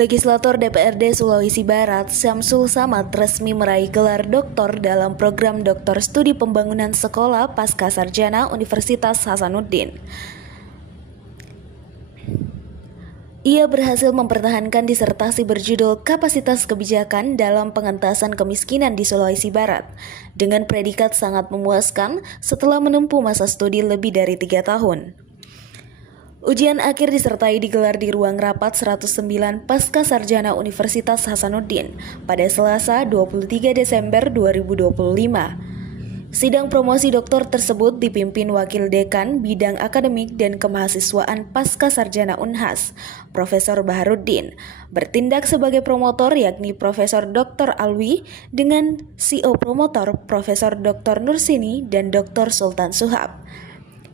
Legislator DPRD Sulawesi Barat, Syamsul Samad resmi meraih gelar doktor dalam program Doktor Studi Pembangunan Sekolah Pascasarjana Universitas Hasanuddin. Ia berhasil mempertahankan disertasi berjudul Kapasitas Kebijakan dalam Pengentasan Kemiskinan di Sulawesi Barat dengan predikat sangat memuaskan setelah menempuh masa studi lebih dari 3 tahun. Ujian akhir disertai digelar di ruang rapat 109 Pascasarjana Universitas Hasanuddin pada Selasa 23 Desember 2025. Sidang promosi doktor tersebut dipimpin Wakil Dekan Bidang Akademik dan Kemahasiswaan Pascasarjana Unhas, Profesor Baharuddin, bertindak sebagai promotor yakni Profesor Dr. Alwi dengan CO promotor Profesor Dr. Nursini dan Dr. Sultan Suhab.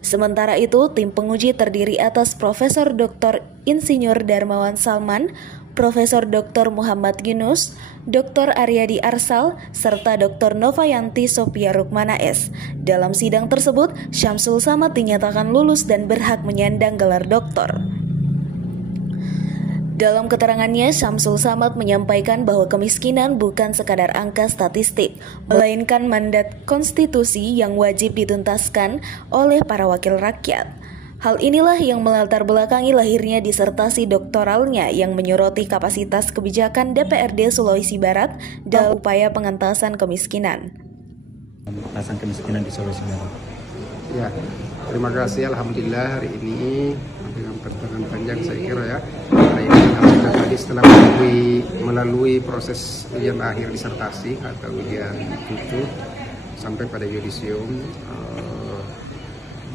Sementara itu, tim penguji terdiri atas Profesor Dr. Insinyur Darmawan Salman, Profesor Dr. Muhammad Yunus, Dr. Aryadi Arsal, serta Dr. Novayanti Sophia Rukmana S. Dalam sidang tersebut, Syamsul Samad dinyatakan lulus dan berhak menyandang gelar doktor. Dalam keterangannya, Syamsul Samad menyampaikan bahwa kemiskinan bukan sekadar angka statistik, melainkan mandat konstitusi yang wajib dituntaskan oleh para wakil rakyat. Hal inilah yang melatar belakangi lahirnya disertasi doktoralnya yang menyoroti kapasitas kebijakan DPRD Sulawesi Barat dalam upaya pengentasan kemiskinan. Pengentasan kemiskinan di Sulawesi Barat. Ya, terima kasih. Alhamdulillah hari ini dengan pertemuan panjang saya kira ya. Hari ini alhamdulillah tadi setelah melalui proses ujian akhir disertasi atau ujian tutup sampai pada yudisium.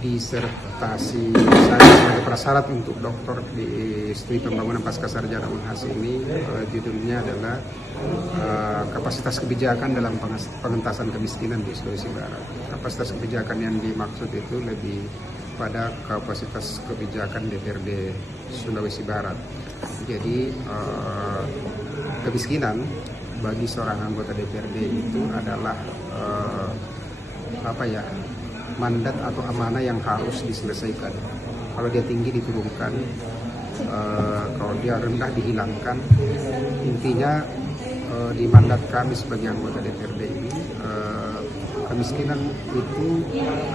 Disertasi saya sebagai prasyarat untuk doktor di studi pembangunan Pascasarjana Unhas ini judulnya adalah kapasitas kebijakan dalam pengentasan kemiskinan di Sulawesi Barat. Kapasitas kebijakan yang dimaksud itu lebih pada kapasitas kebijakan DPRD Sulawesi Barat. Jadi kemiskinan bagi seorang anggota DPRD itu adalah mandat atau amanah yang harus diselesaikan. Kalau dia tinggi diturunkan, kalau dia rendah dihilangkan. Intinya di mandat kami sebagai anggota DPRD ini, kemiskinan itu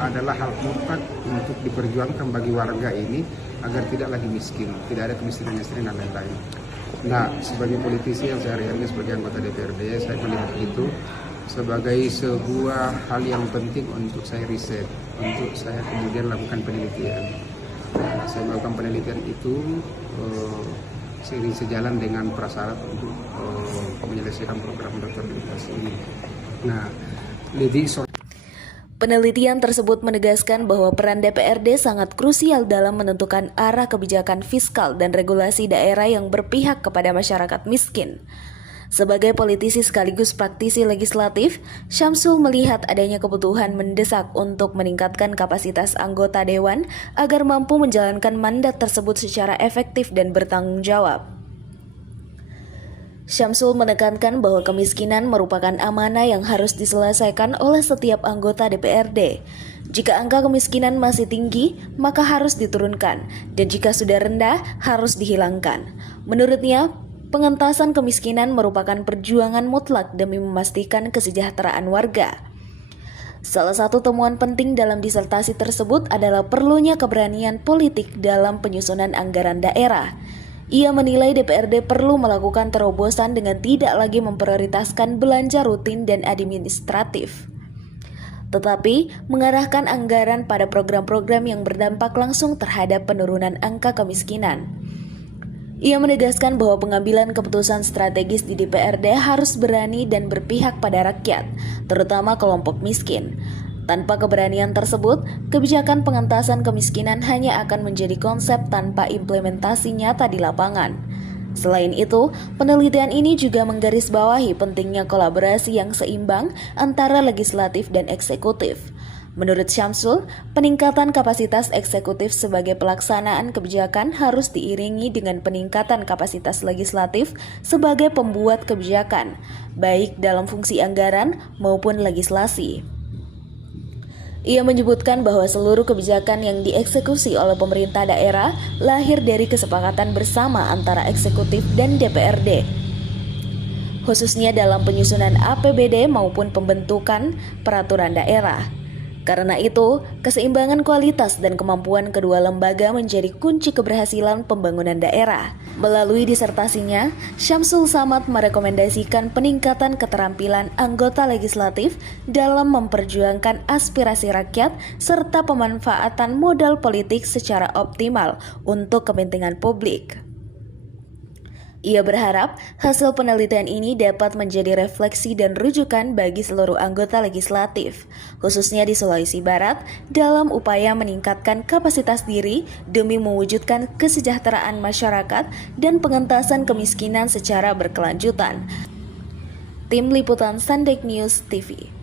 adalah hal mutlak untuk diperjuangkan bagi warga ini agar tidak lagi miskin, tidak ada kemiskinan ekstrim dan lain-lain. Nah, sebagai politisi yang sehari-harinya sebagai anggota DPRD, saya melihat itu sebagai sebuah hal yang penting untuk saya riset, untuk saya kemudian lakukan penelitian. Nah, saya melakukan penelitian itu seiring sejalan dengan prasyarat untuk menyelesaikan program doktoritas ini. Nah, penelitian tersebut menegaskan bahwa peran DPRD sangat krusial dalam menentukan arah kebijakan fiskal dan regulasi daerah yang berpihak kepada masyarakat miskin. Sebagai politisi sekaligus praktisi legislatif, Syamsul melihat adanya kebutuhan mendesak untuk meningkatkan kapasitas anggota dewan agar mampu menjalankan mandat tersebut secara efektif dan bertanggung jawab. Syamsul menekankan bahwa kemiskinan merupakan amanah yang harus diselesaikan oleh setiap anggota DPRD. Jika angka kemiskinan masih tinggi, maka harus diturunkan, dan jika sudah rendah, harus dihilangkan. Menurutnya, pengentasan kemiskinan merupakan perjuangan mutlak demi memastikan kesejahteraan warga. Salah satu temuan penting dalam disertasi tersebut adalah perlunya keberanian politik dalam penyusunan anggaran daerah. Ia menilai DPRD perlu melakukan terobosan dengan tidak lagi memprioritaskan belanja rutin dan administratif, tetapi mengarahkan anggaran pada program-program yang berdampak langsung terhadap penurunan angka kemiskinan. Ia menegaskan bahwa pengambilan keputusan strategis di DPRD harus berani dan berpihak pada rakyat, terutama kelompok miskin. Tanpa keberanian tersebut, kebijakan pengentasan kemiskinan hanya akan menjadi konsep tanpa implementasi nyata di lapangan. Selain itu, penelitian ini juga menggarisbawahi pentingnya kolaborasi yang seimbang antara legislatif dan eksekutif. Menurut Syamsul, peningkatan kapasitas eksekutif sebagai pelaksanaan kebijakan harus diiringi dengan peningkatan kapasitas legislatif sebagai pembuat kebijakan, baik dalam fungsi anggaran maupun legislasi. Ia menyebutkan bahwa seluruh kebijakan yang dieksekusi oleh pemerintah daerah lahir dari kesepakatan bersama antara eksekutif dan DPRD, khususnya dalam penyusunan APBD maupun pembentukan peraturan daerah. Karena itu, keseimbangan kualitas dan kemampuan kedua lembaga menjadi kunci keberhasilan pembangunan daerah. Melalui disertasinya, Syamsul Samad merekomendasikan peningkatan keterampilan anggota legislatif dalam memperjuangkan aspirasi rakyat serta pemanfaatan modal politik secara optimal untuk kepentingan publik. Ia berharap hasil penelitian ini dapat menjadi refleksi dan rujukan bagi seluruh anggota legislatif, khususnya di Sulawesi Barat, dalam upaya meningkatkan kapasitas diri demi mewujudkan kesejahteraan masyarakat dan pengentasan kemiskinan secara berkelanjutan. Tim Liputan Sandek News TV.